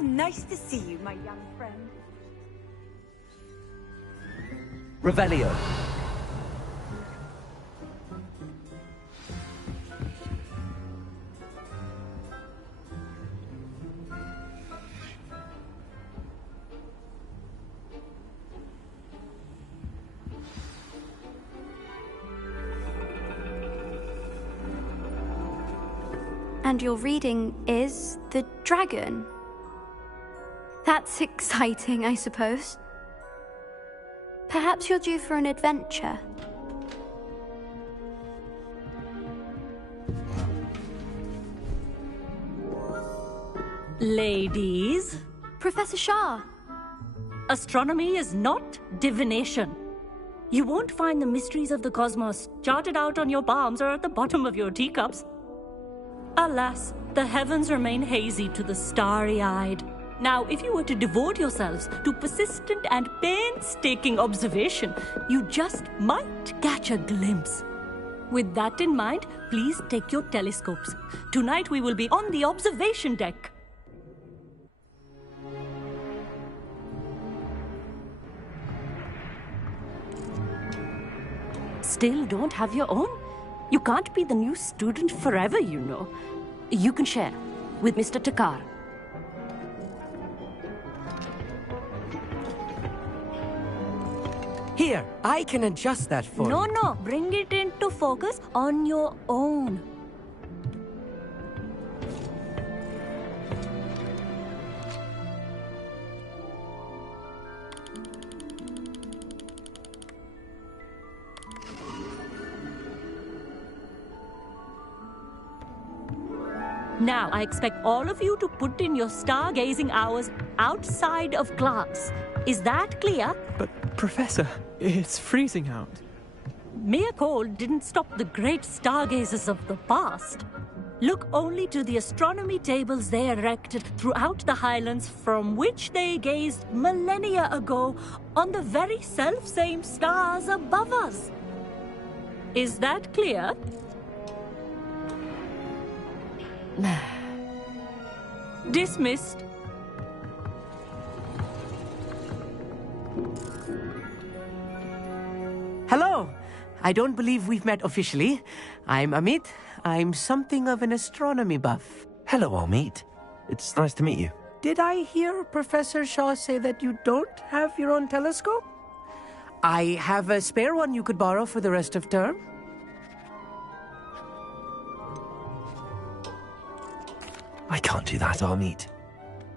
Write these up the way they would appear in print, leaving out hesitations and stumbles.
nice to see you, my young friend. Revelio. And your reading is the dragon. That's exciting, I suppose. Perhaps you're due for an adventure. Ladies, Professor Shah. astronomy is not divination. You won't find the mysteries of the cosmos charted out on your palms or at the bottom of your teacups. Alas, the heavens remain hazy to the starry-eyed. Now, if you were to devote yourselves to persistent and painstaking observation, you just might catch a glimpse. With that in mind, please take your telescopes. Tonight we will be on the observation deck. Still don't have your own? You can't be the new student forever, you know. You can share with Mr. Takar. Here, I can adjust that for you. No, bring it into focus on your own. Now, I expect all of you to put in your stargazing hours outside of class. Is that clear? But, Professor, it's freezing out. Mere cold didn't stop the great stargazers of the past. Look only to the astronomy tables they erected throughout the highlands from which they gazed millennia ago on the very self-same stars above us. Is that clear? Dismissed. Hello. I don't believe we've met officially. I'm Amit. I'm something of an astronomy buff. Hello, Amit. It's nice to meet you. Did I hear Professor Shaw say that you don't have your own telescope? I have a spare one you could borrow for the rest of term. I can't do that, Amit.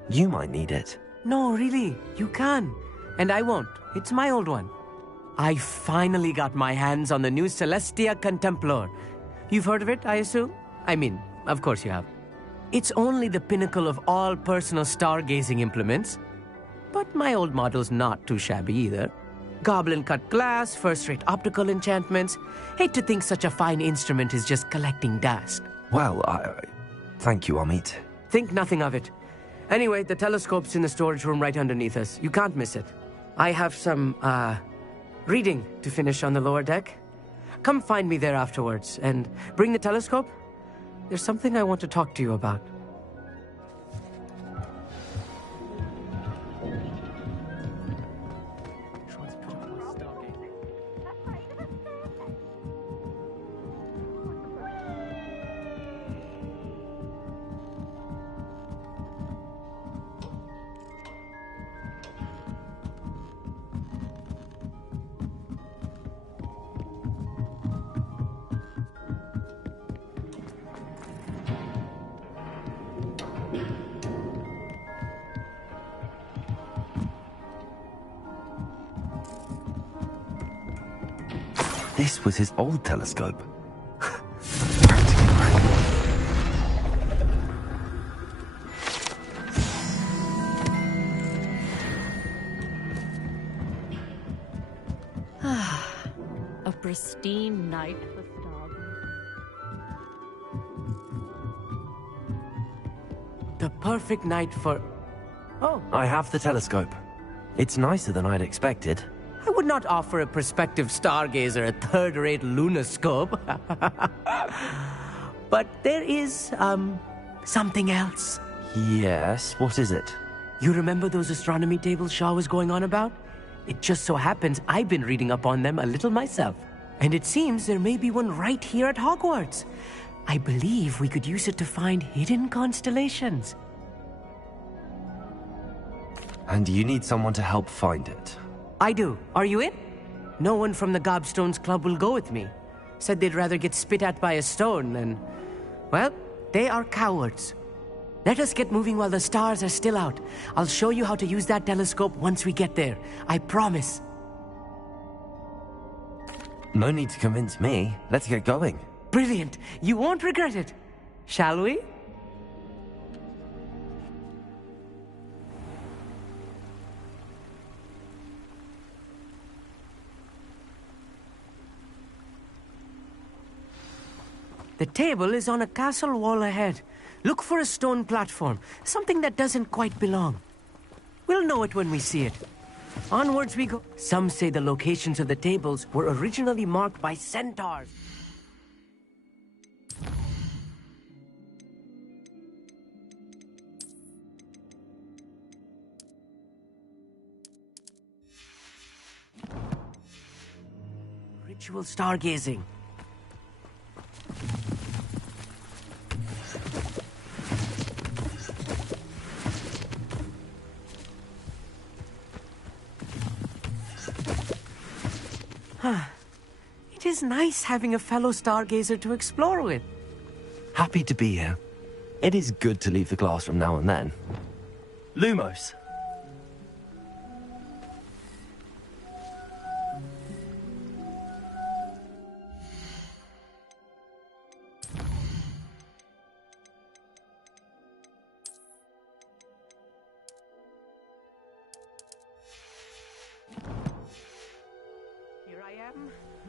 You might need it. No, really, you can. And I won't. It's my old one. I finally got my hands on the new Celestia Contemplar. You've heard of it, I assume? I mean, of course you have. It's only the pinnacle of all personal stargazing implements. But my old model's not too shabby either. Goblin-cut glass, first-rate optical enchantments. Hate to think such a fine instrument is just collecting dust. Well, thank you, Amit. Think nothing of it. Anyway, the telescope's in the storage room right underneath us. You can't miss it. I have some, reading to finish on the lower deck. Come find me there afterwards, and bring the telescope. There's something I want to talk to you about. This was his old telescope. A pristine night for stars. The perfect night for... Oh, I have the telescope. It's nicer than I'd expected. I would not offer a prospective stargazer a third-rate lunoscope. But there is, something else. Yes, what is it? You remember those astronomy tables Shaw was going on about? It just so happens I've been reading up on them a little myself. And it seems there may be one right here at Hogwarts. I believe we could use it to find hidden constellations. And you need someone to help find it. I do. Are you in? No one from the Gobstones Club will go with me. Said they'd rather get spit at by a stone than... Well, they are cowards. Let us get moving while the stars are still out. I'll show you how to use that telescope once we get there. I promise. No need to convince me. Let's get going. Brilliant. You won't regret it. Shall we? The table is on a castle wall ahead. Look for a stone platform, something that doesn't quite belong. We'll know it when we see it. Onwards we go. Some say the locations of the tables were originally marked by centaurs. Ritual stargazing. It is nice having a fellow stargazer to explore with. Happy to be here. It is good to leave the classroom now and then. Lumos.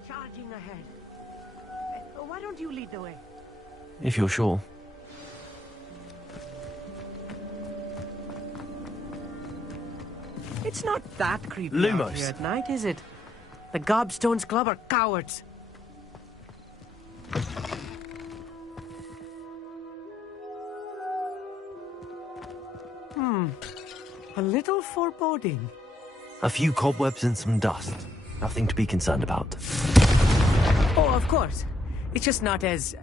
Charging ahead. Why don't you lead the way? If you're sure. It's not that creepy Lumos. out here at night, is it? The Gobstones Club are cowards. A little foreboding. A few cobwebs and some dust. Nothing to be concerned about. Oh, of course. It's just not as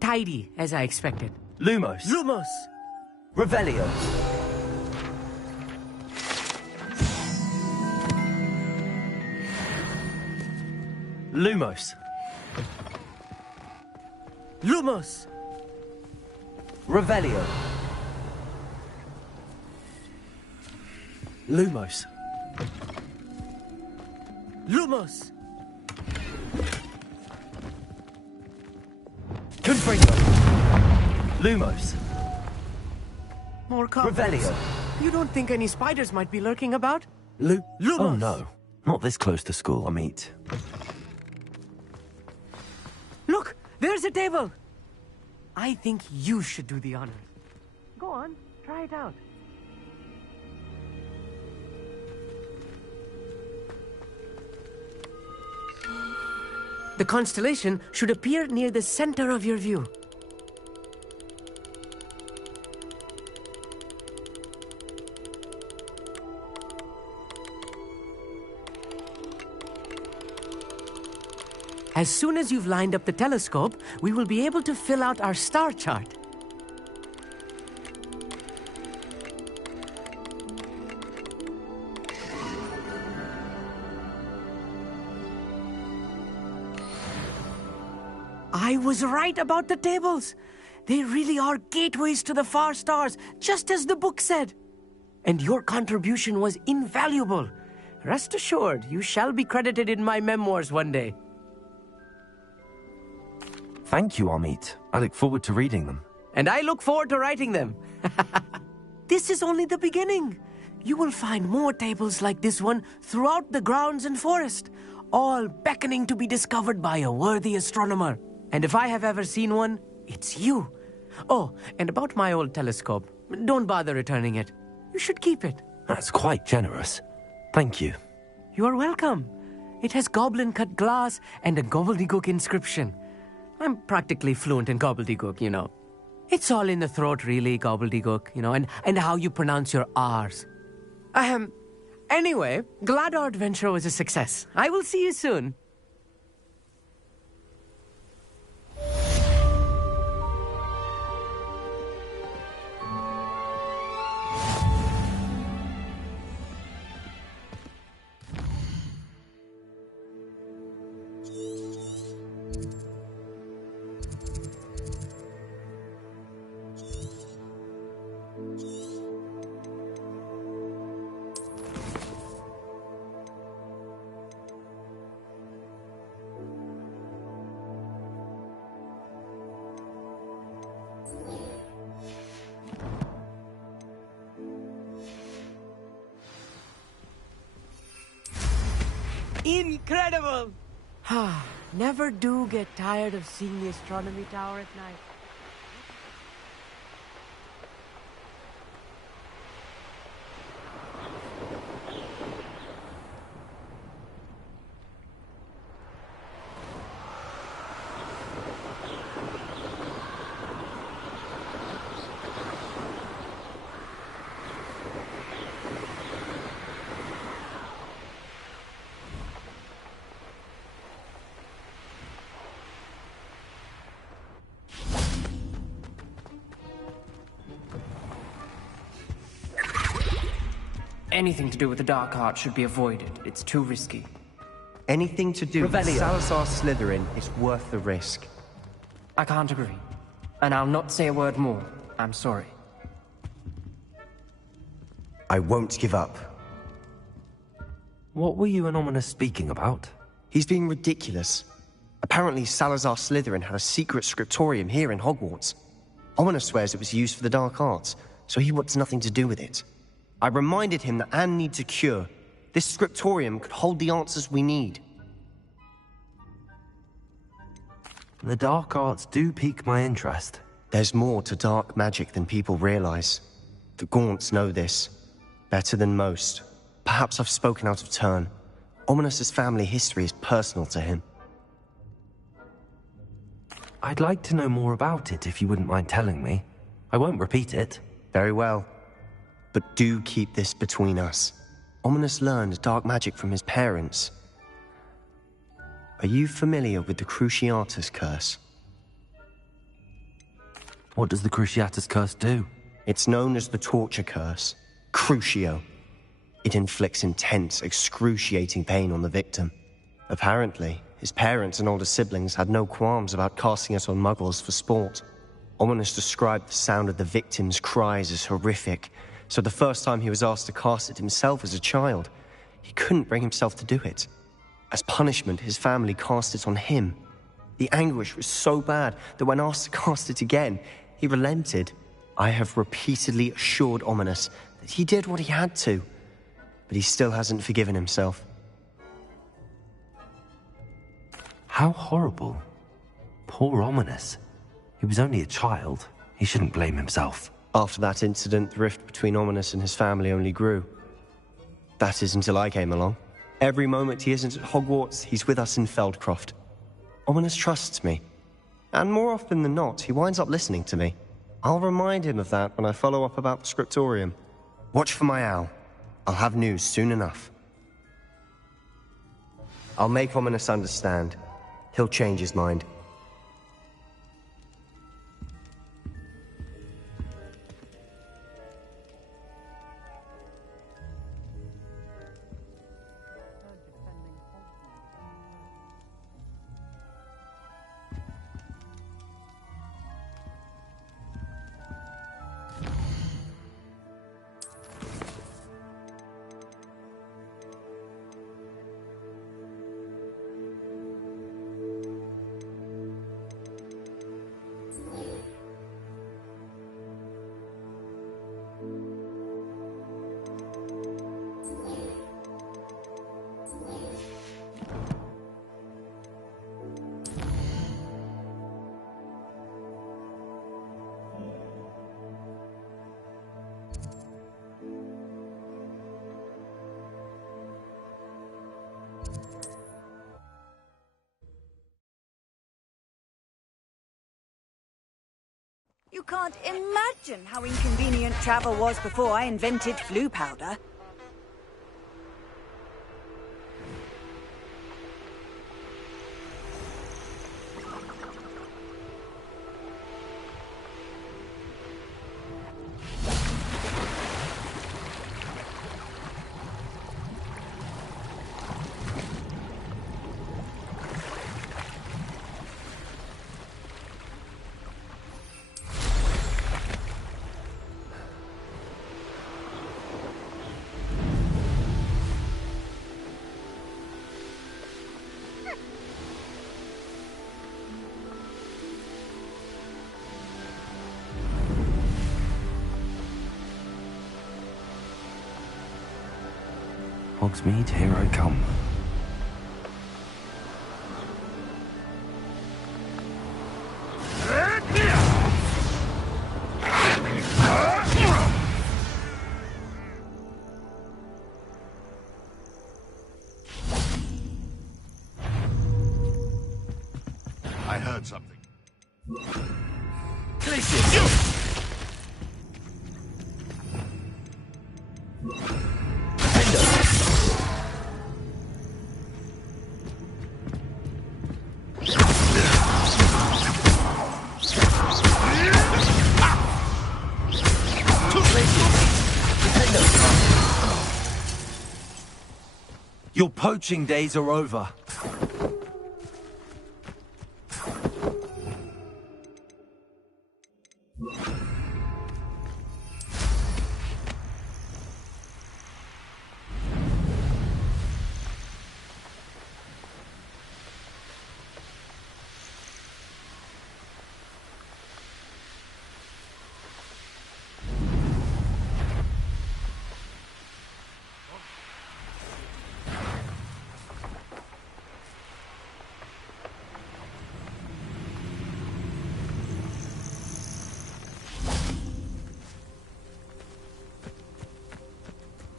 tidy as I expected. Lumos. Lumos! Revelio. Lumos. Lumos! Revelio. Lumos. Lumos! Confringo. Lumos. More cobwebs. Revelio. You don't think any spiders might be lurking about? Lumos. Lumos. Oh no. Not this close to school, I meet. Look! There's a table! I think you should do the honor. Go on, try it out. The constellation should appear near the center of your view. As soon as you've lined up the telescope, we will be able to fill out our star chart. I was right about the tables. They really are gateways to the far stars, just as the book said. And your contribution was invaluable. Rest assured, you shall be credited in my memoirs one day. Thank you, Amit. I look forward to reading them. And I look forward to writing them. This is only the beginning. You will find more tables like this one throughout the grounds and forest, all beckoning to be discovered by a worthy astronomer. And if I have ever seen one, it's you. Oh, and about my old telescope, don't bother returning it. You should keep it. That's quite generous. Thank you. You are welcome. It has goblin-cut glass and a gobbledygook inscription. I'm practically fluent in gobbledygook, you know. It's all in the throat, really, gobbledygook, and how you pronounce your R's. Anyway, glad our adventure was a success. I will see you soon. Incredible! Never do get tired of seeing the astronomy tower at night. Anything to do with the dark art should be avoided. It's too risky. Anything to do with Revelio. Salazar Slytherin is worth the risk. I can't agree. And I'll not say a word more. I'm sorry. I won't give up. What were you and Ominous speaking about? He's being ridiculous. Apparently Salazar Slytherin had a secret scriptorium here in Hogwarts. Ominous swears it was used for the dark arts, so he wants nothing to do with it. I reminded him that Anne needs a cure. This scriptorium could hold the answers we need. The dark arts do pique my interest. There's more to dark magic than people realize. The Gaunts know this. Better than most. Perhaps I've spoken out of turn. Ominous's family history is personal to him. I'd like to know more about it if you wouldn't mind telling me. I won't repeat it. Very well. But do keep this between us. Ominous learned dark magic from his parents. Are you familiar with the Cruciatus Curse? What does the Cruciatus Curse do? It's known as the Torture Curse. Crucio. It inflicts intense, excruciating pain on the victim. Apparently, his parents and older siblings had no qualms about casting it on muggles for sport. Ominous described the sound of the victim's cries as horrific, so the first time he was asked to cast it himself as a child, he couldn't bring himself to do it. As punishment, his family cast it on him. The anguish was so bad that when asked to cast it again, he relented. I have repeatedly assured Ominous that he did what he had to, but he still hasn't forgiven himself. How horrible. Poor Ominous. He was only a child. He shouldn't blame himself. After that incident, the rift between Ominous and his family only grew. That is until I came along. Every moment he isn't at Hogwarts, he's with us in Feldcroft. Ominous trusts me. And more often than not, he winds up listening to me. I'll remind him of that when I follow up about the scriptorium. Watch for my owl. I'll have news soon enough. I'll make Ominous understand. He'll change his mind. You can't imagine how inconvenient travel was before I invented flu powder. Hogsmeade, here I come. I heard something. Your poaching days are over.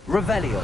Revelio.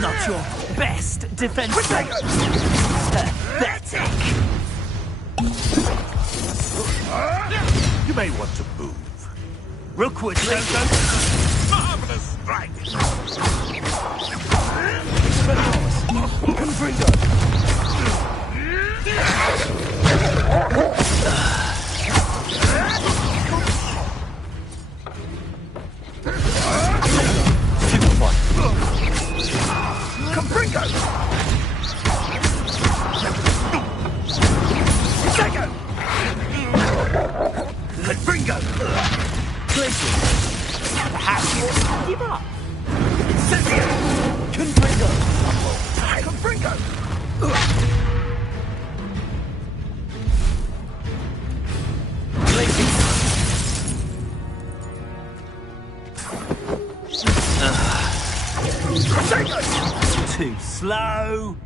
Not your best defense. Pathetic. You may want to move. Real quickly. Marvelous strike! Give up. Too slow.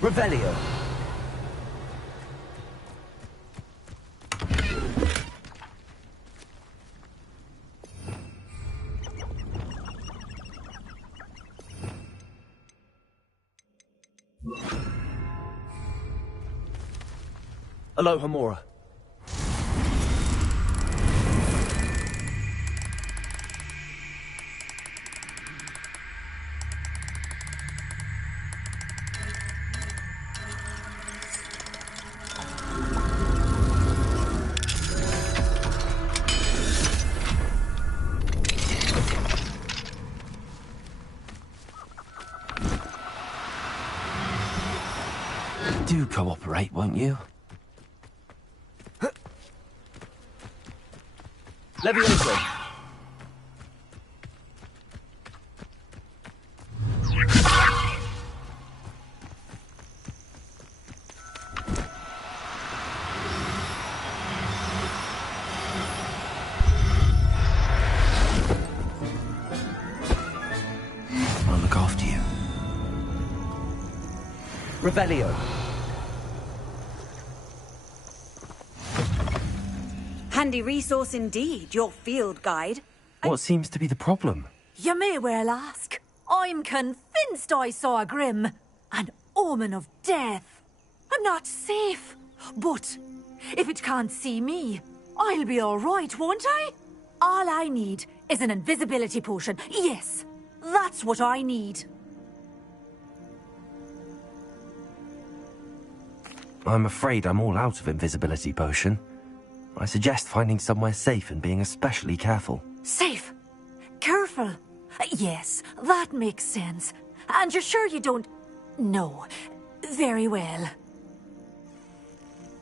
Revelio. Aloha Mora. Do cooperate, won't you? Levioso. I'll look after you. Revelio. Handy resource indeed, your field guide. What seems to be the problem? You may well ask. I'm convinced I saw a Grim, an omen of death. I'm not safe, but if it can't see me, I'll be all right, won't I? All I need is an invisibility potion. Yes, that's what I need. I'm afraid I'm all out of invisibility potion. I suggest finding somewhere safe and being especially careful. Safe? Careful? Yes, that makes sense. And you're sure you don't... No. Very well.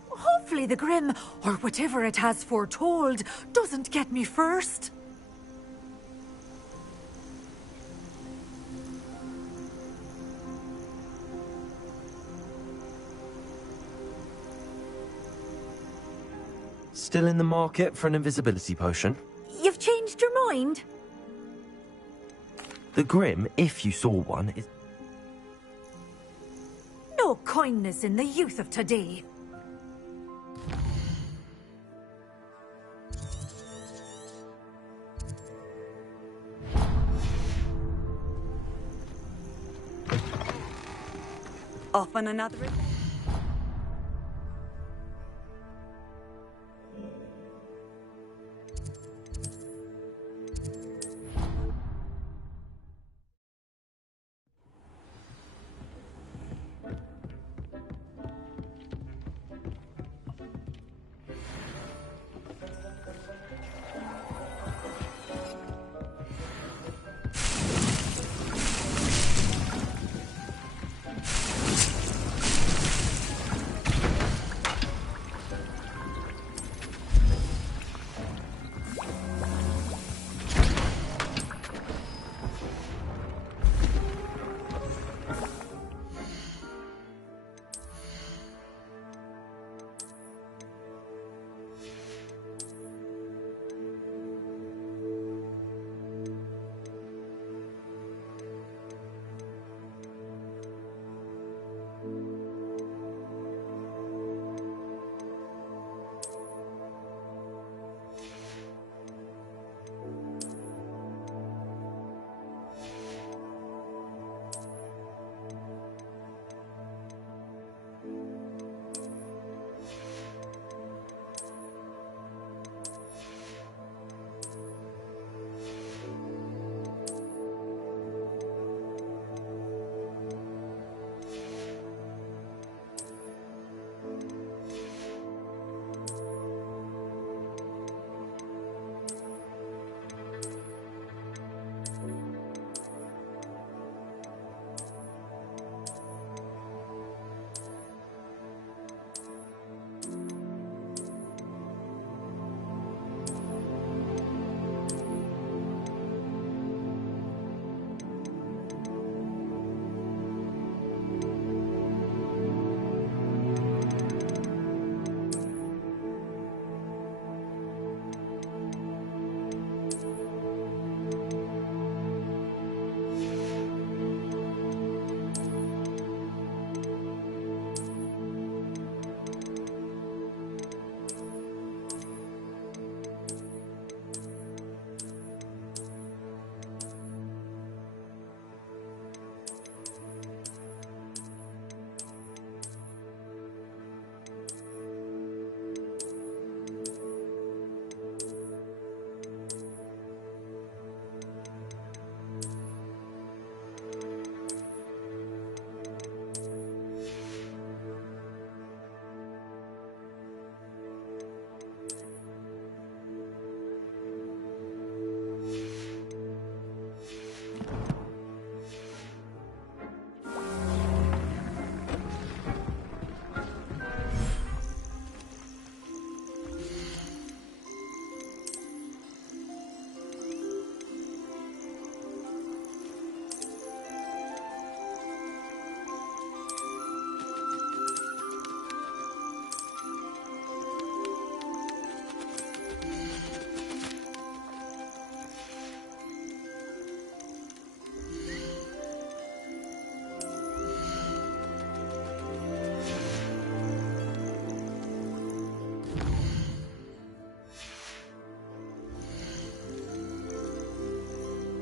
Hopefully the Grim, or whatever it has foretold, doesn't get me first. Still in the market for an invisibility potion? You've changed your mind? The Grim, if you saw one, is... No kindness in the youth of today. Off on another...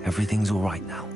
Everything's all right now.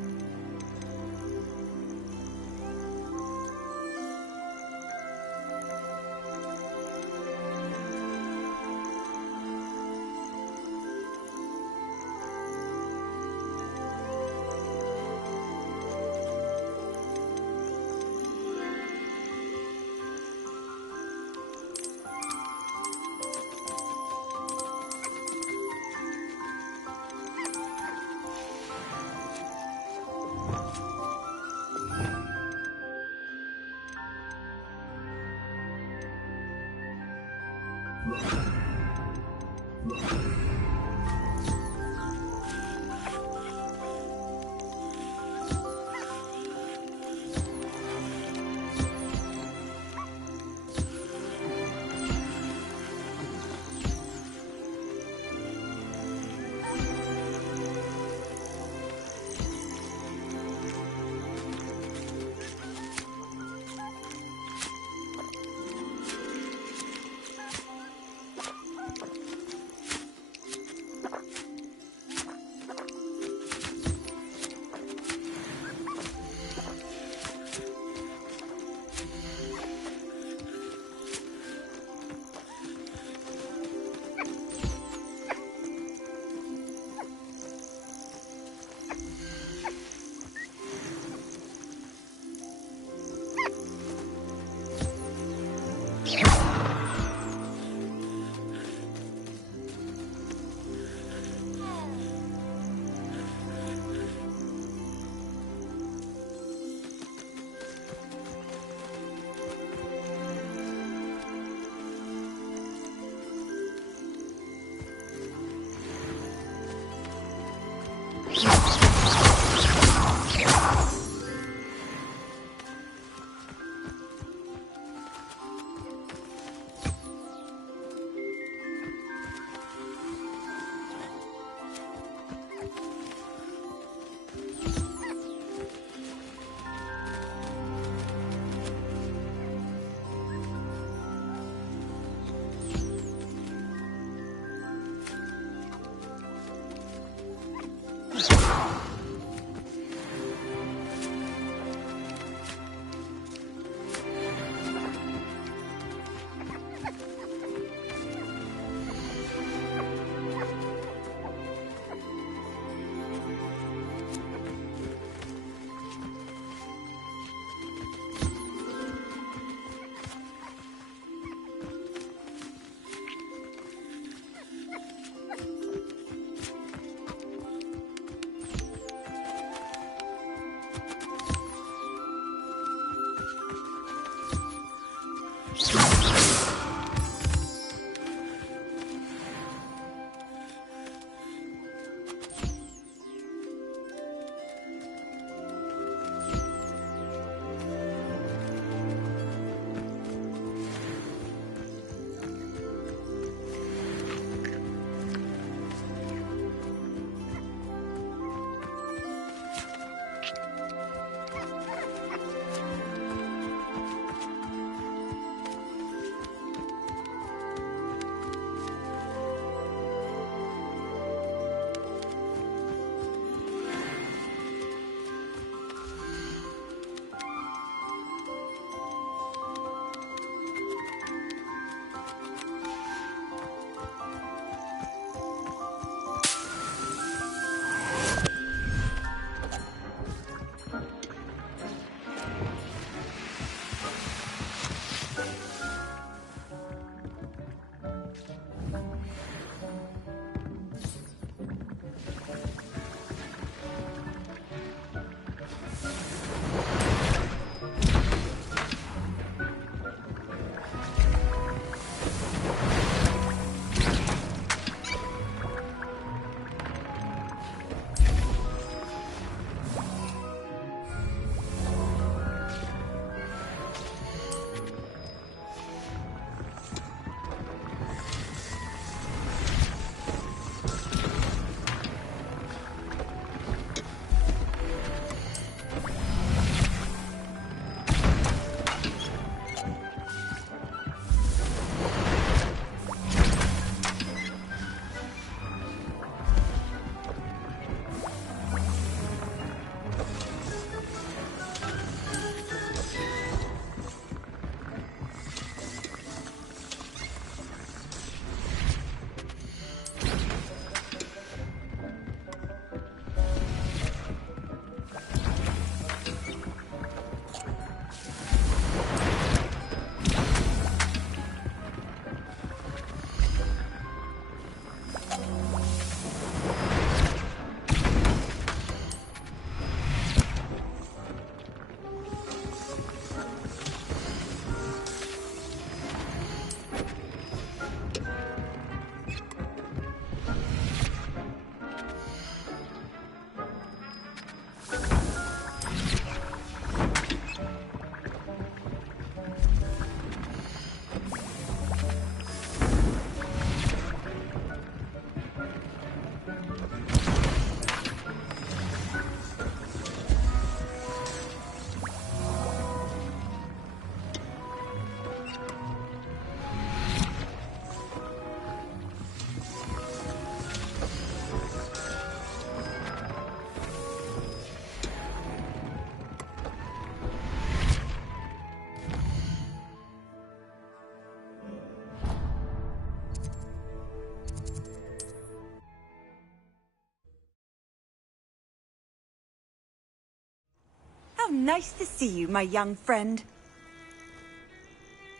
How nice to see you, my young friend.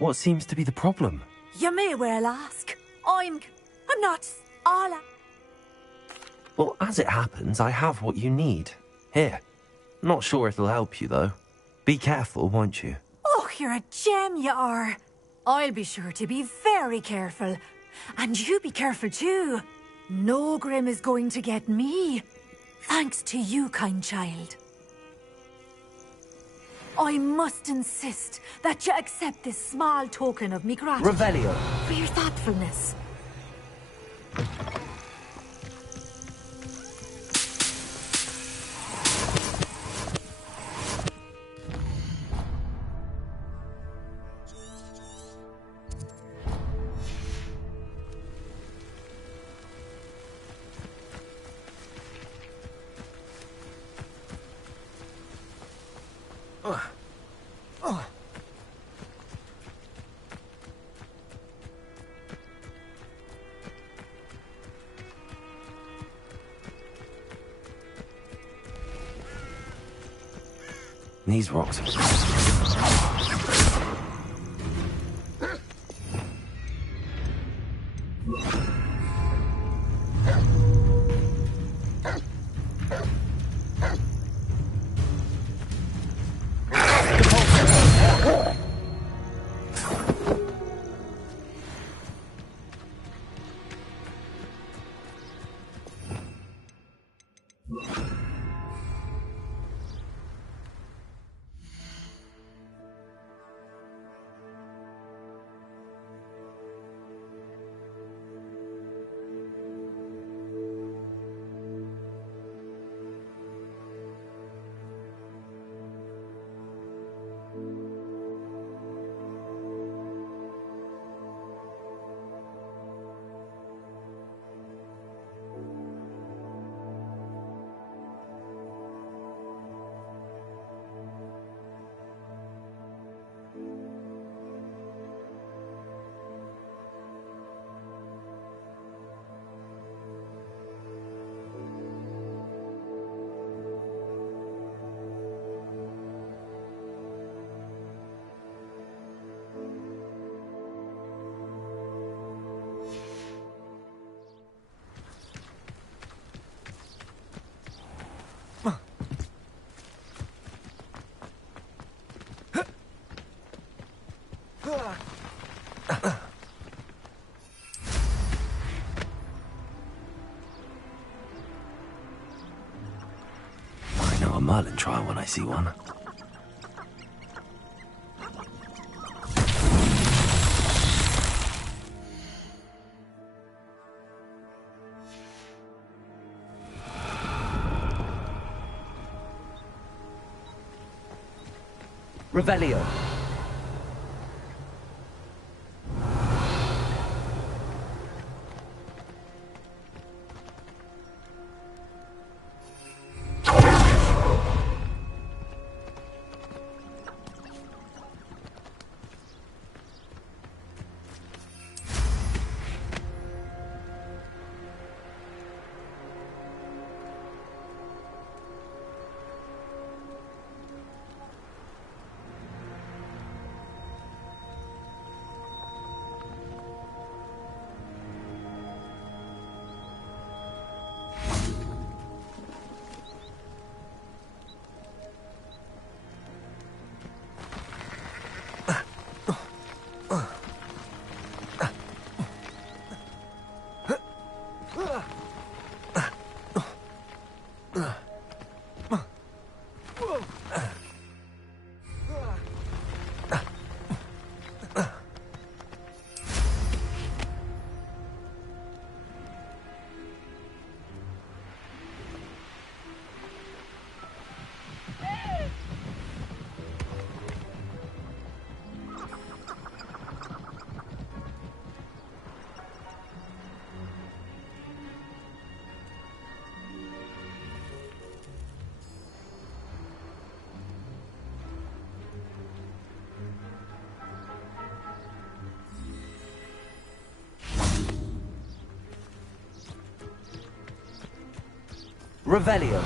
What seems to be the problem? You may well ask. I'm not all. Well, as it happens, I have what you need. Here. Not sure it'll help you, though. Be careful, won't you? Oh, you're a gem, you are. I'll be sure to be very careful. And you be careful too. No Grim is going to get me. Thanks to you, kind child. I must insist that you accept this small token of me gratitude Revelio. for your thoughtfulness. These rocks are... I know a Merlin trial when I see one. Revelio. Revelio.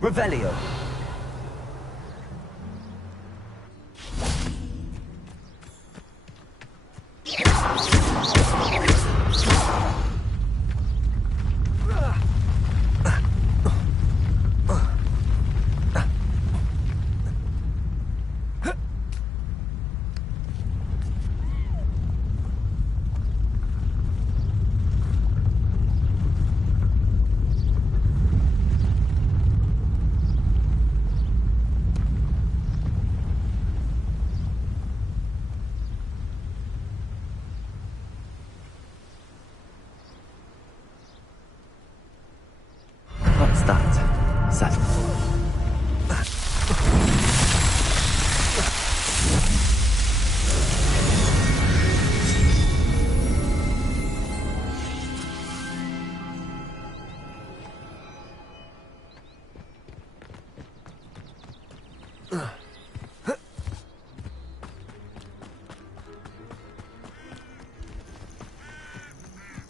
Revelio. What's that? Is that...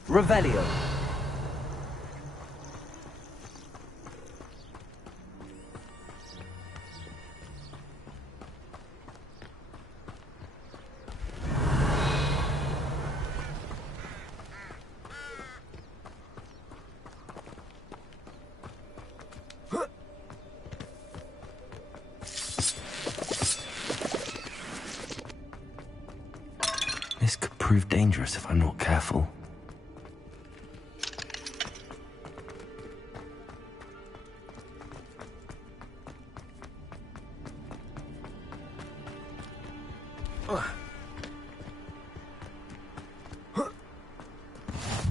Revelio. This could prove dangerous if I'm not careful.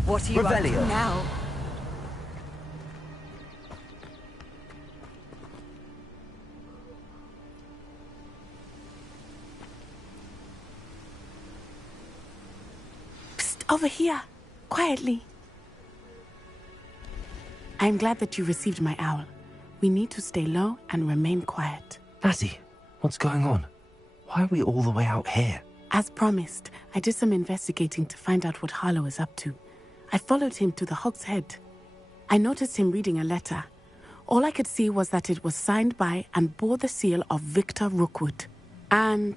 What are you up to Revelio. now? Psst, over here. Quietly. I'm glad that you received my owl. We need to stay low and remain quiet. Natty, what's going on? Why are we all the way out here? As promised, I did some investigating to find out what Harlow is up to. I followed him to the Hog's Head. I noticed him reading a letter. All I could see was that it was signed by and bore the seal of Victor Rookwood. And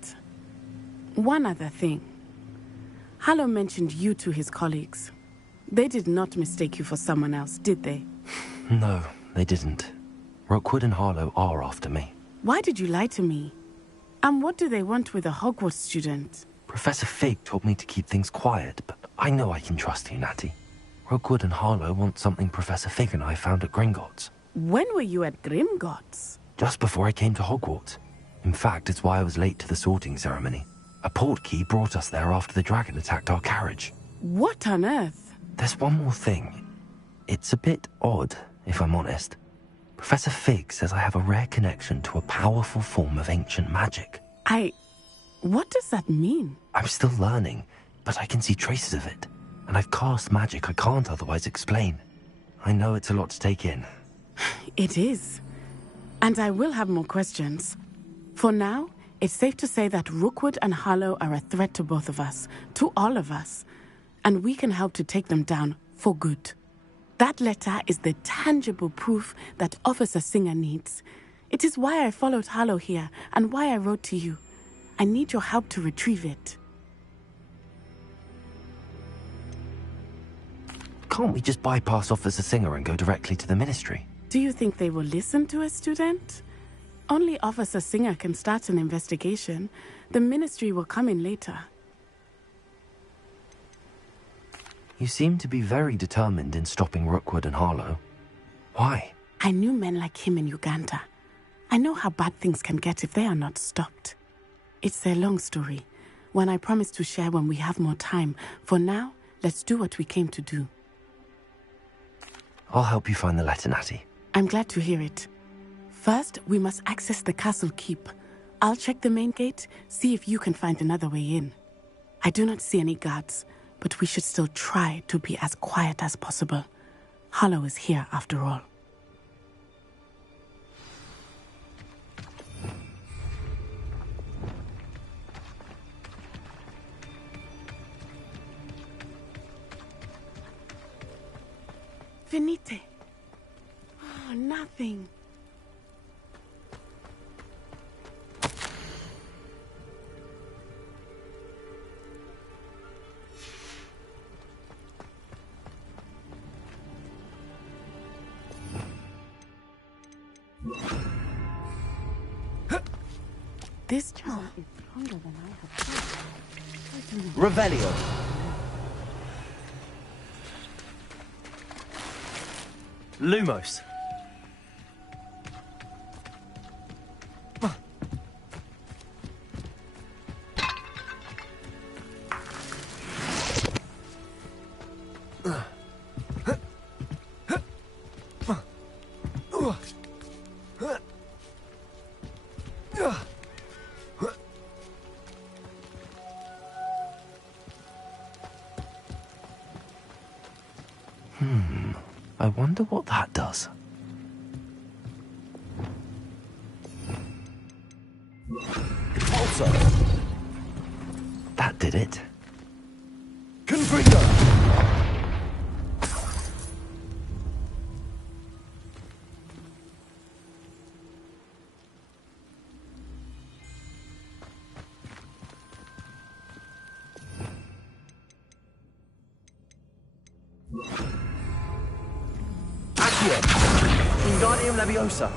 one other thing. Harlow mentioned you to his colleagues. They did not mistake you for someone else, did they? No, they didn't. Rookwood and Harlow are after me. Why did you lie to me? And what do they want with a Hogwarts student? Professor Fig told me to keep things quiet, but I know I can trust you, Natty. Rookwood and Harlow want something Professor Fig and I found at Gringotts. When were you at Gringotts? Just before I came to Hogwarts. In fact, it's why I was late to the sorting ceremony. A portkey brought us there after the dragon attacked our carriage. What on earth? There's one more thing. It's a bit odd, if I'm honest. Professor Fig says I have a rare connection to a powerful form of ancient magic. What does that mean? I'm still learning, but I can see traces of it. And I've cast magic I can't otherwise explain. I know it's a lot to take in. It is. And I will have more questions. For now, it's safe to say that Rookwood and Harlow are a threat to both of us, to all of us. And we can help to take them down for good. That letter is the tangible proof that Officer Singer needs. It is why I followed Harlow here and why I wrote to you. I need your help to retrieve it. Can't we just bypass Officer Singer and go directly to the Ministry? Do you think they will listen to a student? Only Officer Singer can start an investigation. The Ministry will come in later. You seem to be very determined in stopping Rookwood and Harlow. Why? I knew men like him in Uganda. I know how bad things can get if they are not stopped. It's a long story, one I promise to share when we have more time. For now, let's do what we came to do. I'll help you find the letter, Natty. I'm glad to hear it. First, we must access the castle keep. I'll check the main gate, see if you can find another way in. I do not see any guards, but we should still try to be as quiet as possible. Hollow is here, after all. Venite. Oh, nothing. This charm is stronger than I have thought. Revelio. Lumos. I wonder what that does. Also, That did it. Confringo. Accio. Wingardium Leviosa.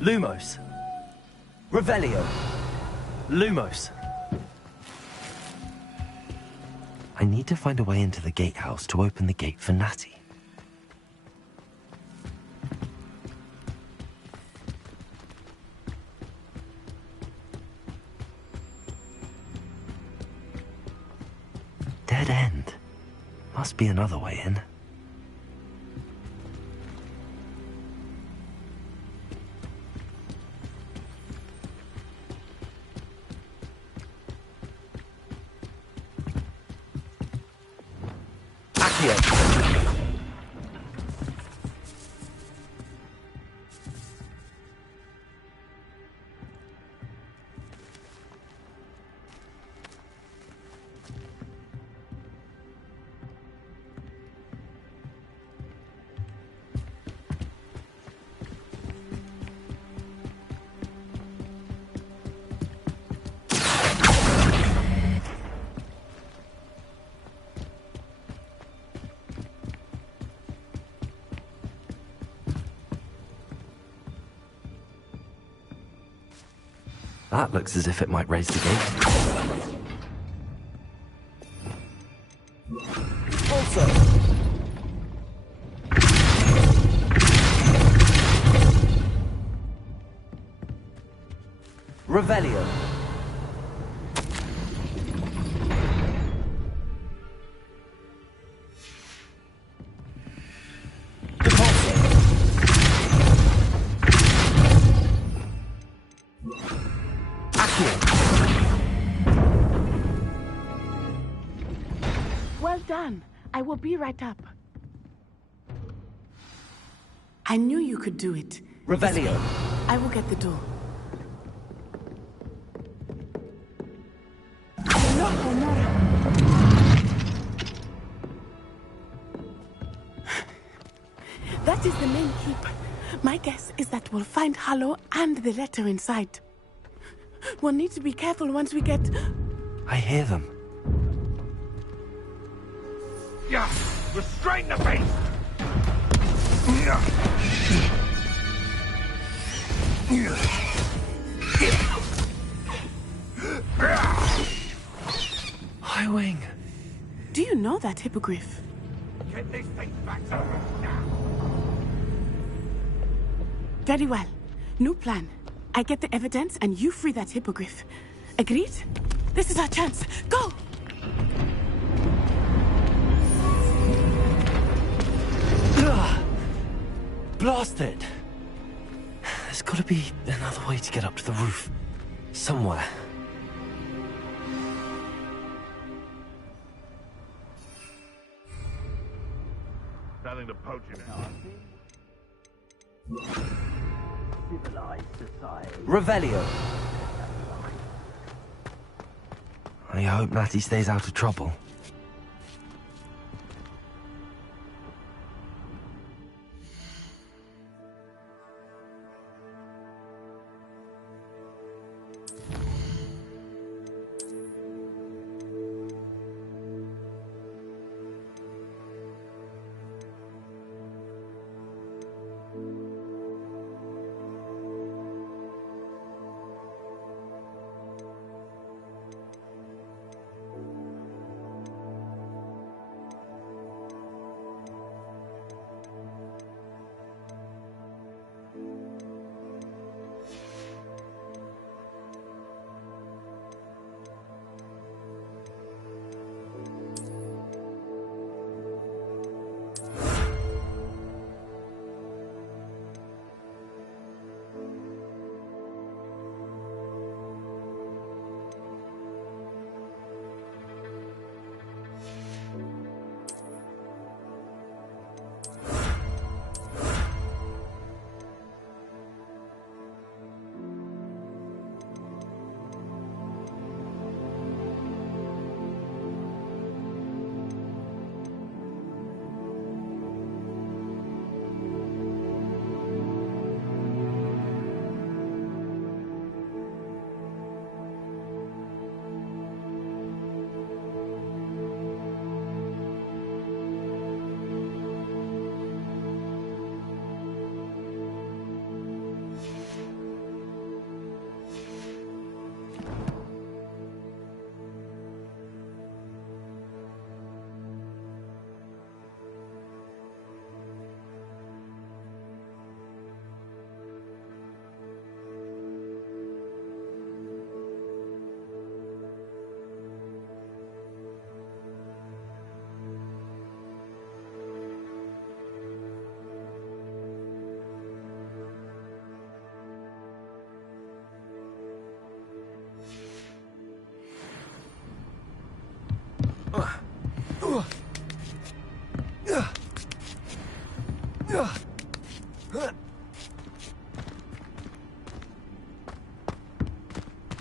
Lumos. Revelio. Lumos. I need to find a way into the gatehouse to open the gate for Natty. Dead end. Must be another way in. That looks as if it might raise the gate. Also. Revelio. Well done. I will be right up. I knew you could do it. Revelio. I will get the door. That is the main keep. My guess is that we'll find Hollow and the letter inside. We'll need to be careful once we get... I hear them. Yeah, restrain the beast! High Wing. you know that hippogriff? Get this thing back to her now. Very well. New plan. I get the evidence and you free that hippogriff. Agreed? This is our chance. Go! Blast it! There's gotta be another way to get up to the roof. Somewhere. Starting to poach it now. Civilized society. Revelio. I hope Natty stays out of trouble.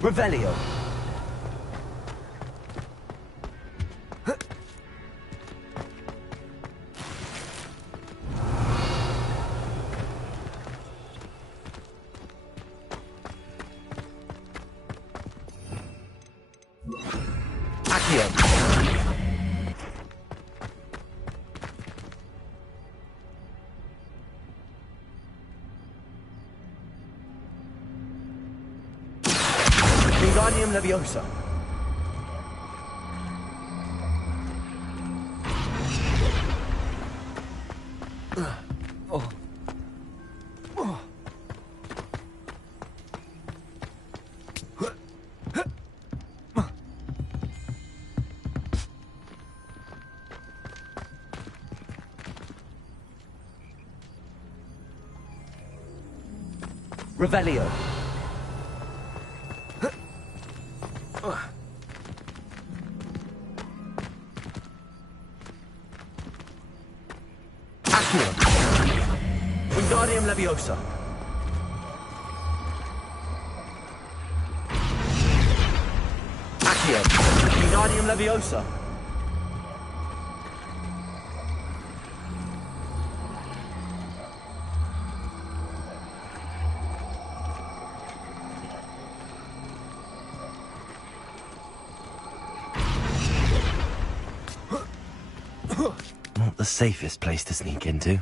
Revelio. Accio. Wingardium Leviosa. Revelio. Accio. Wingardium Leviosa. Accio. Wingardium Leviosa. Not the safest place to sneak into.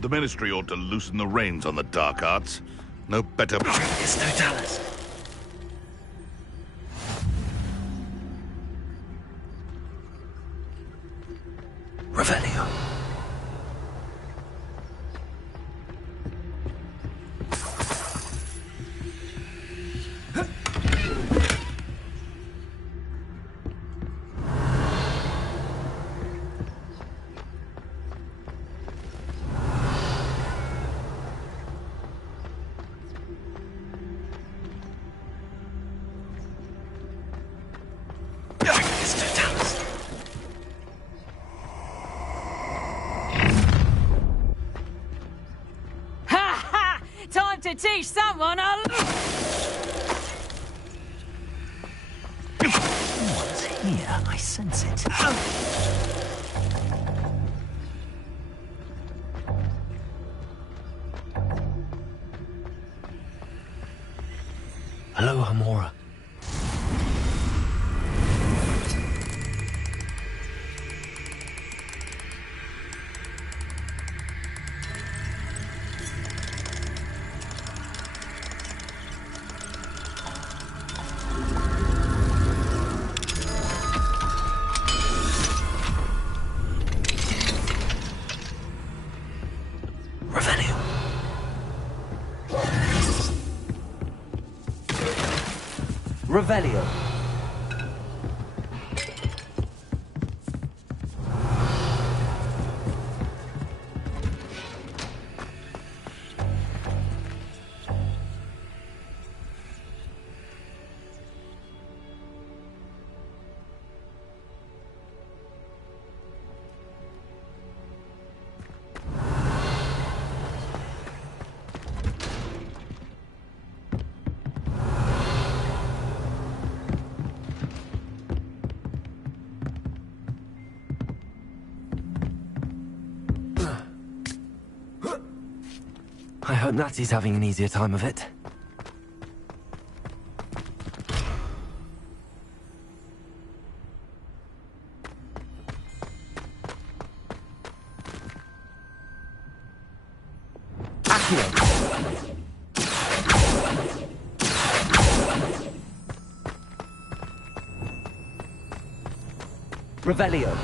The Ministry ought to loosen the reins on the dark arts. No better... It's Totalis. Revelio. Time to teach someone a... Someone's here. I sense it. Hello, Hamora. Revelio. I hope Natty's having an easier time of it. Revelio.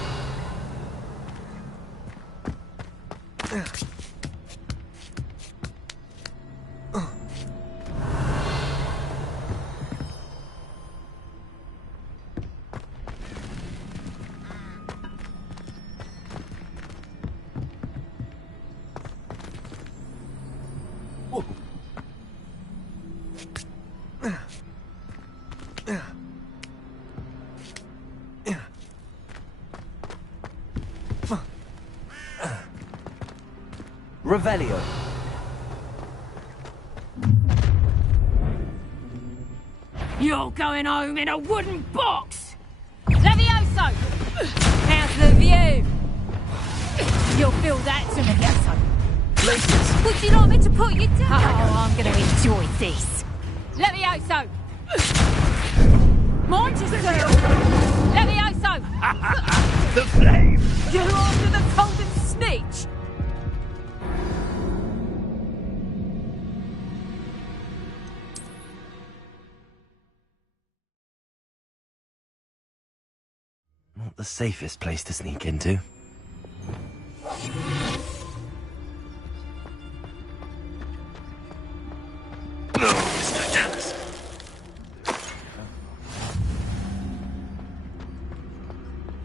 Revelio. You're going home in a wooden box! Levioso! How's the view? You'll feel that to Levioso. Would you like me to put you down? Oh, I'm going to enjoy this. Levioso! Mind yourself! Levioso! The flame! You're after the cold and snitch! Not the safest place to sneak into.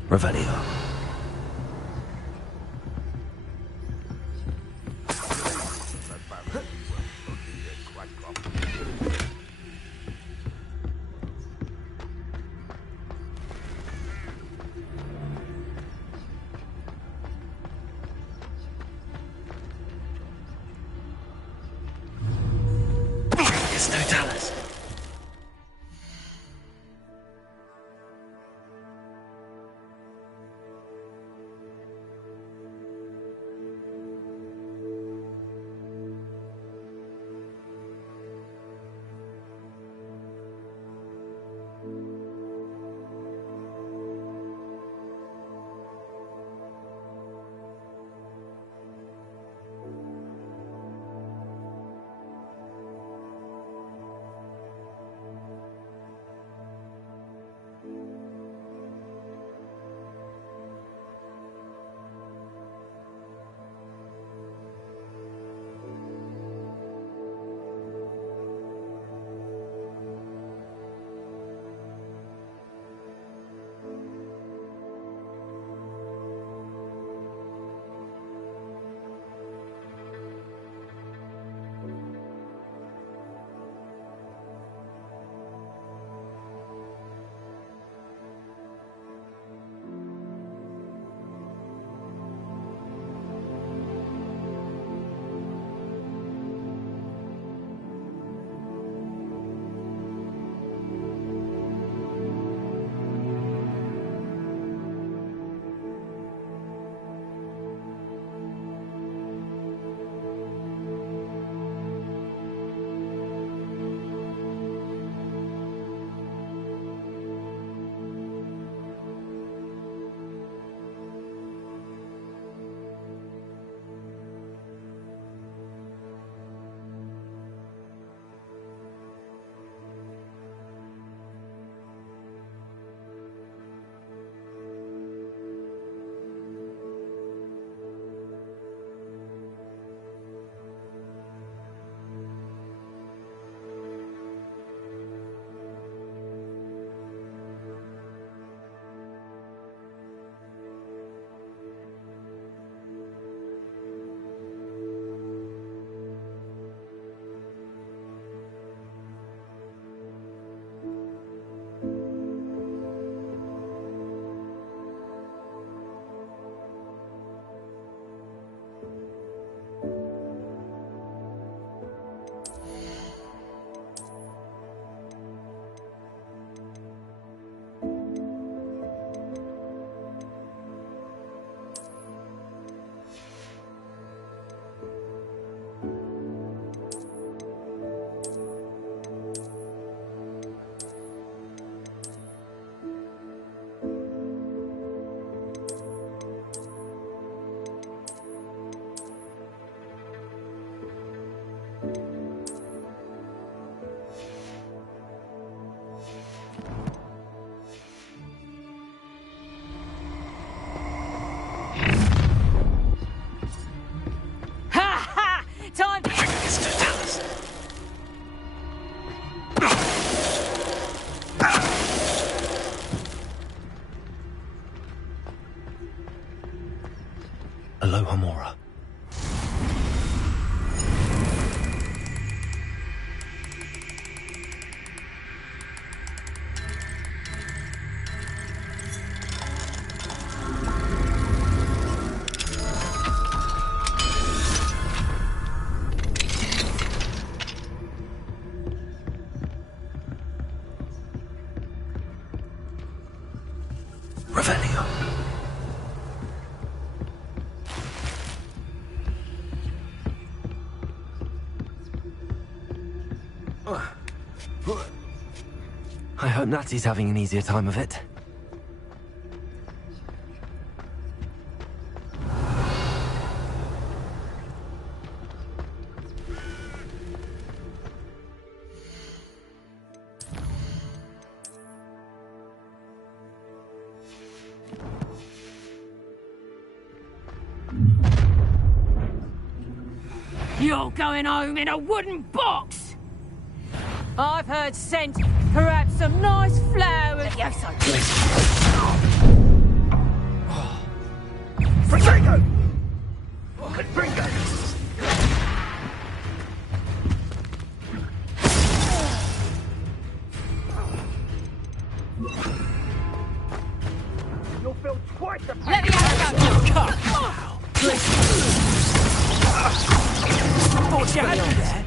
Revelio. Ha ha! Time to... Aloha Mora. Revelio. I hope Natty's having an easier time of it. You're going home in a wooden box! I've heard scent, perhaps some nice flowers. Fringo! Fringo! You'll feel twice the pain. Let me out! What's going on there?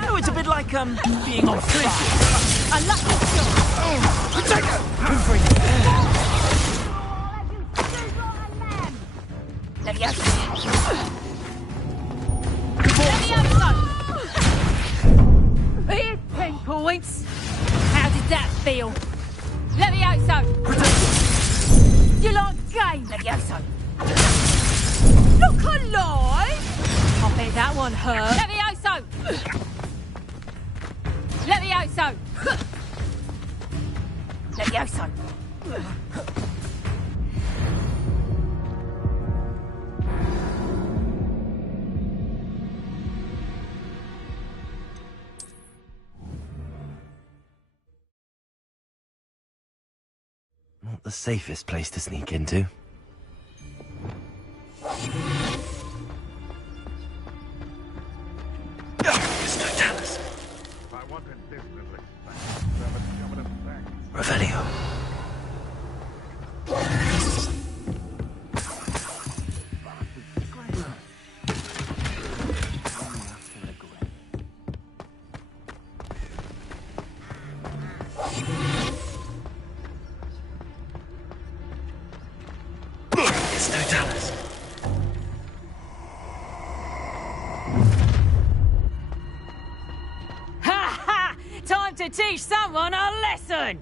No, it's a bit like, being on fire. A lucky shot! Let me out! Here's 10 points. How did that feel? Let me out, so. You like game? Let me out, so. Look alive! I bet that one hurt. Let me out, so. Let me out, so. Let me out, so. Not the safest place to sneak into. Revelio. Ha ha! Time to teach someone a lesson!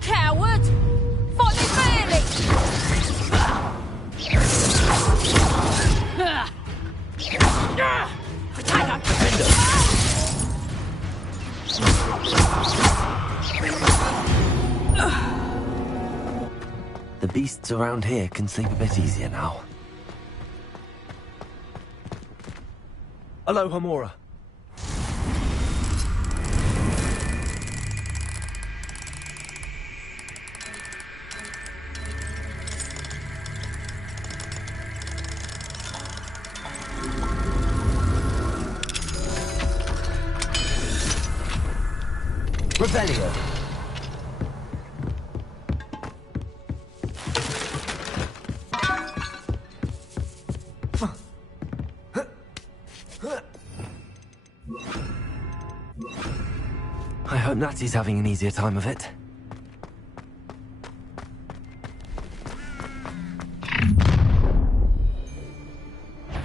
Coward! Fight me fairly! The beasts around here can sleep a bit easier now. Aloha Mora. Revelio. I hope Natty's having an easier time of it.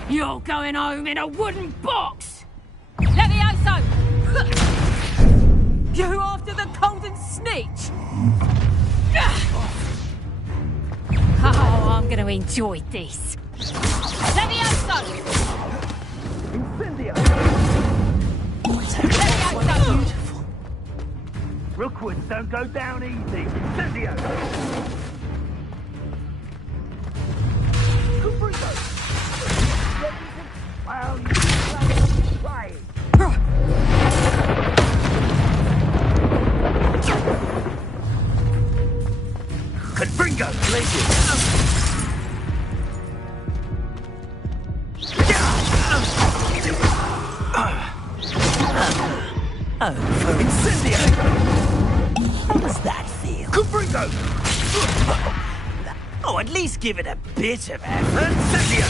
You're You're going home in a wooden box! Levioso! You after the golden snitch? Oh, I'm gonna enjoy this. Levioso! Incendio! Levioso! Beautiful. Rookwoods don't go down easy. Incendio! Cubrigo! Well, you try it. Confringo! Oh, Incendio! How does that feel? Confringo! Oh, at least give it a bit of effort. Incendio!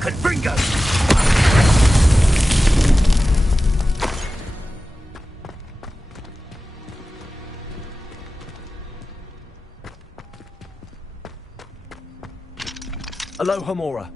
Confringo! Aloha, Mora.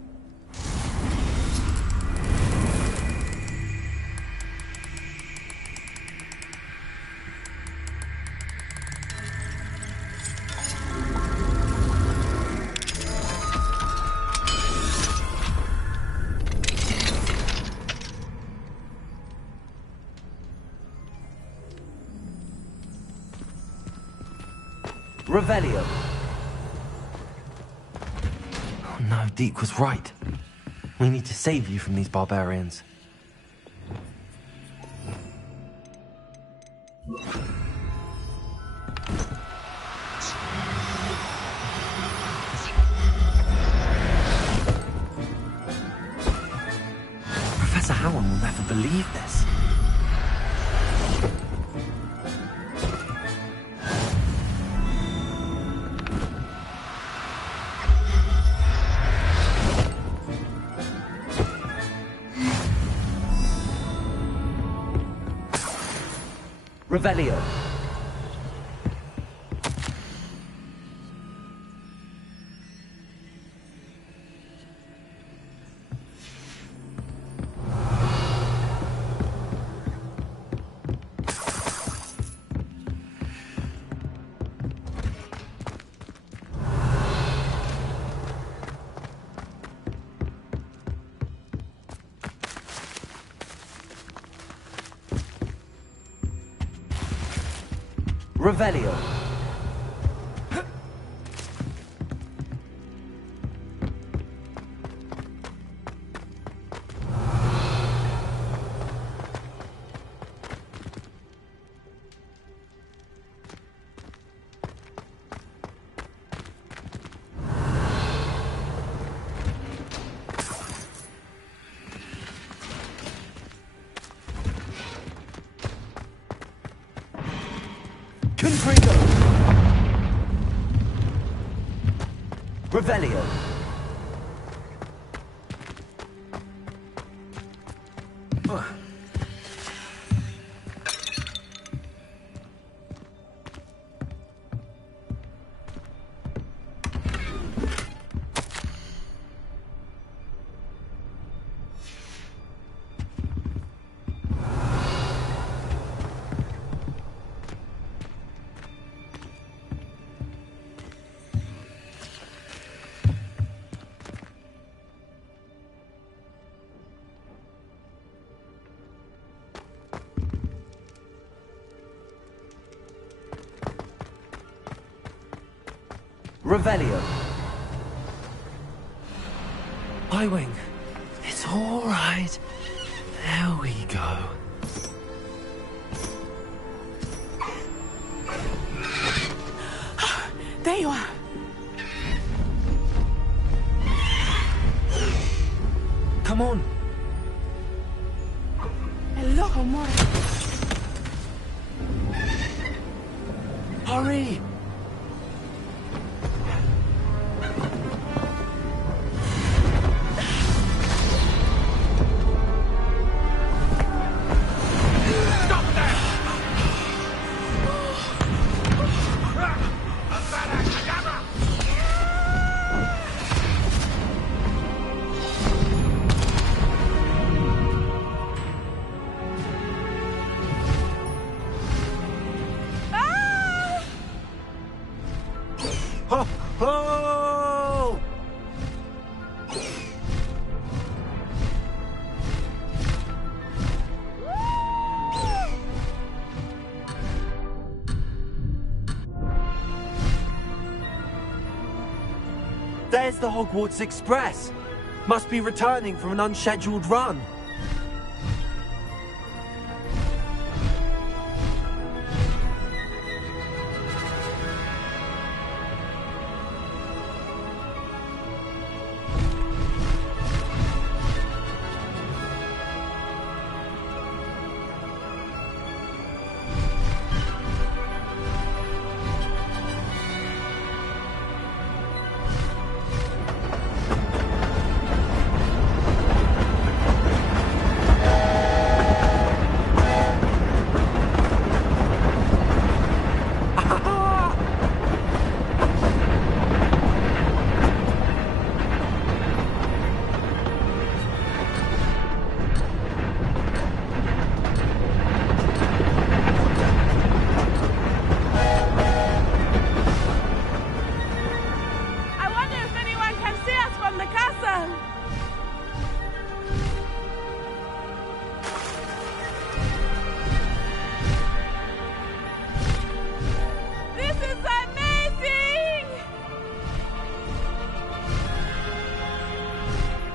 Revelio. Oh no, Deke was right. We need to save you from these barbarians. Professor Howard will never believe this. Revelio. Revelio. Confringo. Revelio. Revelio. I-Wing. It's all right. There we go. There you are. Come on. Hello, Mora. Hurry. Where's the Hogwarts Express? Must be returning from an unscheduled run.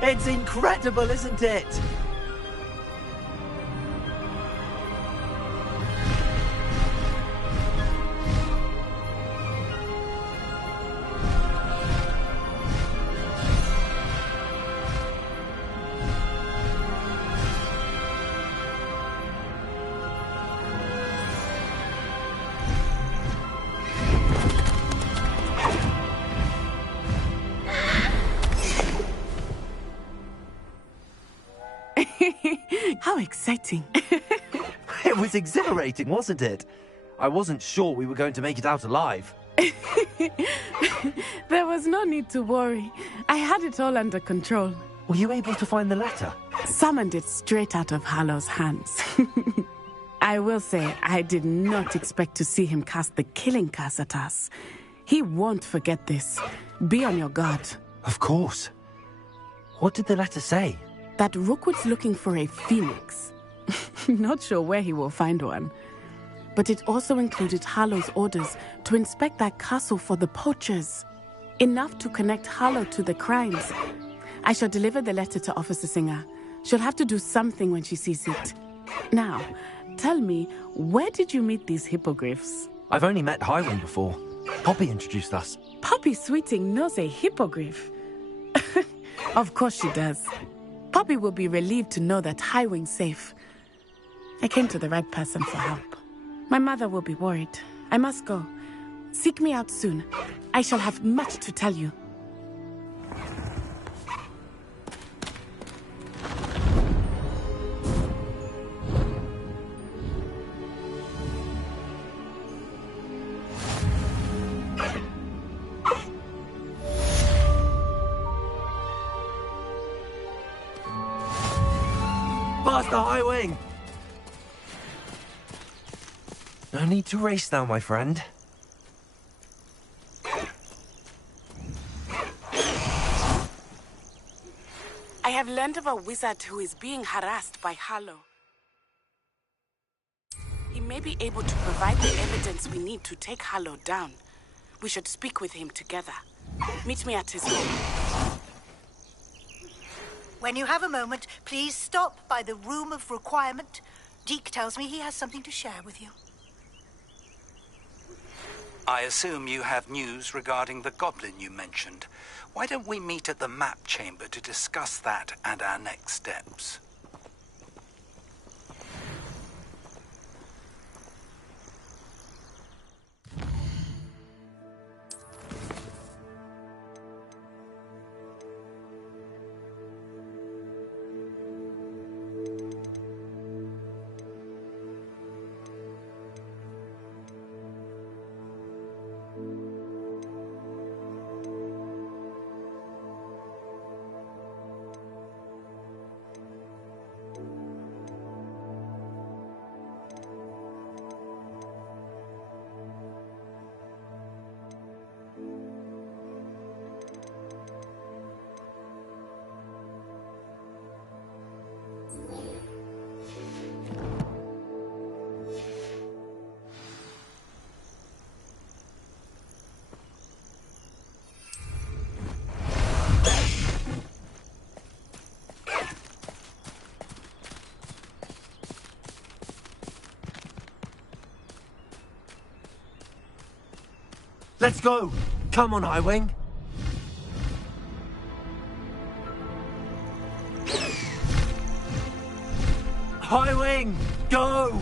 It's incredible, isn't it? How exciting. It was exhilarating, wasn't it? I wasn't sure we were going to make it out alive. There was no need to worry. I had it all under control. Were you able to find the letter? Summoned it straight out of Hallow's hands. I will say, I did not expect to see him cast the killing curse at us. He won't forget this. Be on your guard. Of course. What did the letter say? That Rookwood's looking for a phoenix. Not sure where he will find one. But it also included Hallow's orders to inspect that castle for the poachers. Enough to connect Hallow to the crimes. I shall deliver the letter to Officer Singer. She'll have to do something when she sees it. Now, tell me, where did you meet these hippogriffs? I've only met Highwing before. Poppy introduced us. Poppy Sweeting knows a hippogriff. Of course she does. Poppy will be relieved to know that Highwing's safe. I came to the right person for help. My mother will be worried. I must go. Seek me out soon. I shall have much to tell you. Faster, Highwing! No need to race now, my friend. I have learned of a wizard who is being harassed by Hallow. He may be able to provide the evidence we need to take Hallow down. We should speak with him together. Meet me at his home. When you have a moment, please stop by the Room of Requirement. Deke tells me he has something to share with you. I assume you have news regarding the goblin you mentioned. Why don't we meet at the map chamber to discuss that and our next steps? Let's go! Come on, Highwing! Highwing! Go!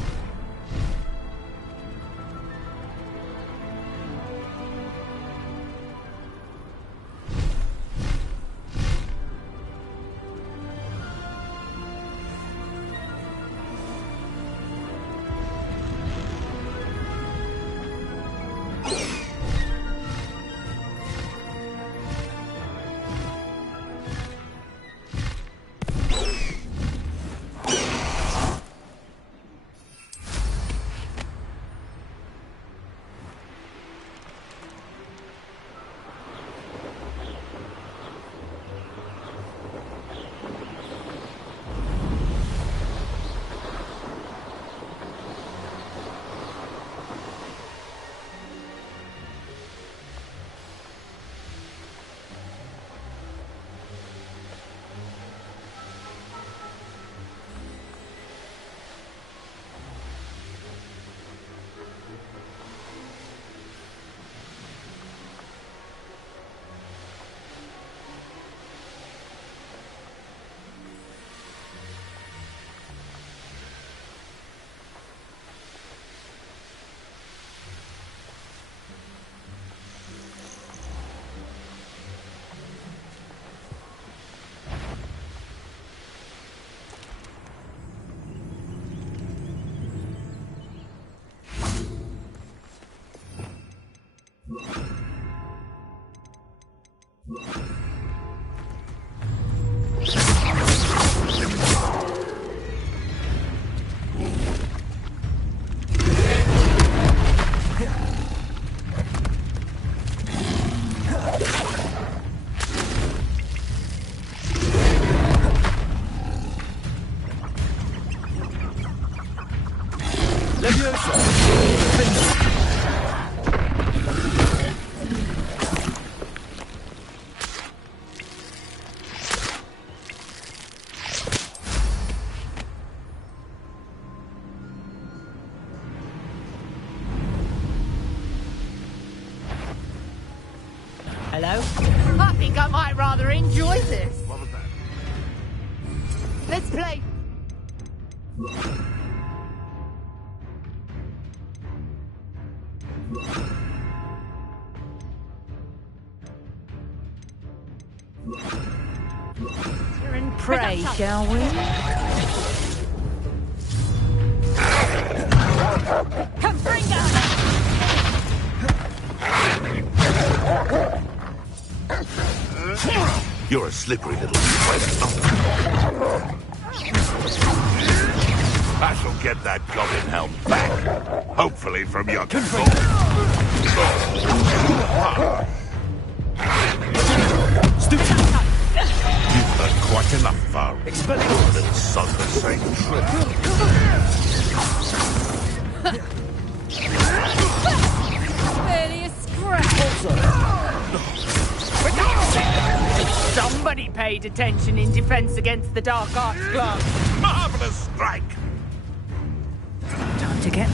Hello? I think I might rather enjoy this. What was that? Let's play. Tear and pray, shall we? Confringo! You're a slippery little sweat. I shall get that goblin helm back. Hopefully from your control. You've heard quite enough, Var. Expelling your little son the same trick. Barely a scratch. Somebody paid attention in defense against the Dark Arts Club. Marvelous strike! Time to get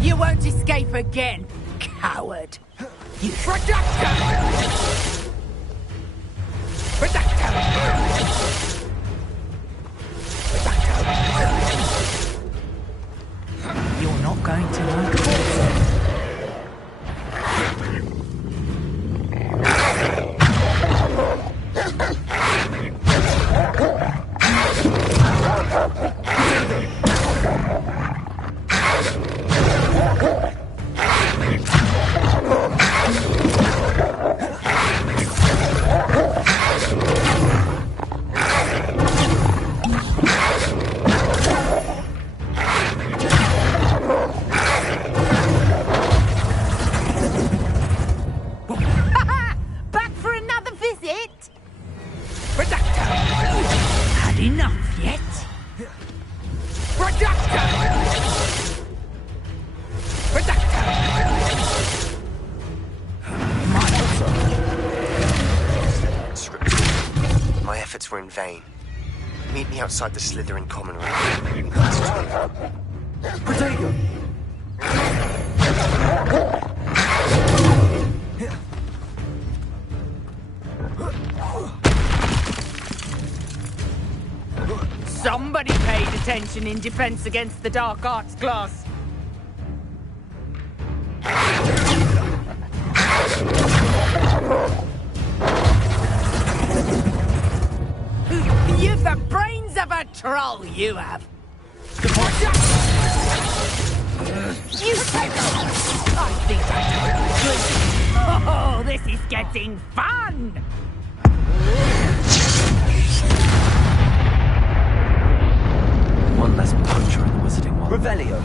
You won't escape again, efforts were in vain. Meet me outside the Slytherin common room. Protego! Somebody paid attention in defense against the dark arts class. You've the brains of a troll, you have. You I think I know. Oh, this is getting fun! One less puncher in the wizarding wall. Revelio.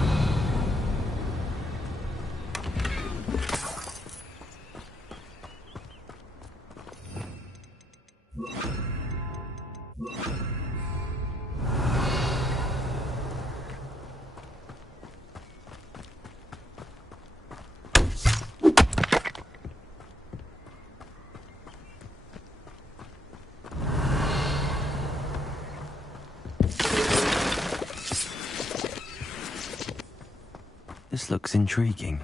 This looks intriguing.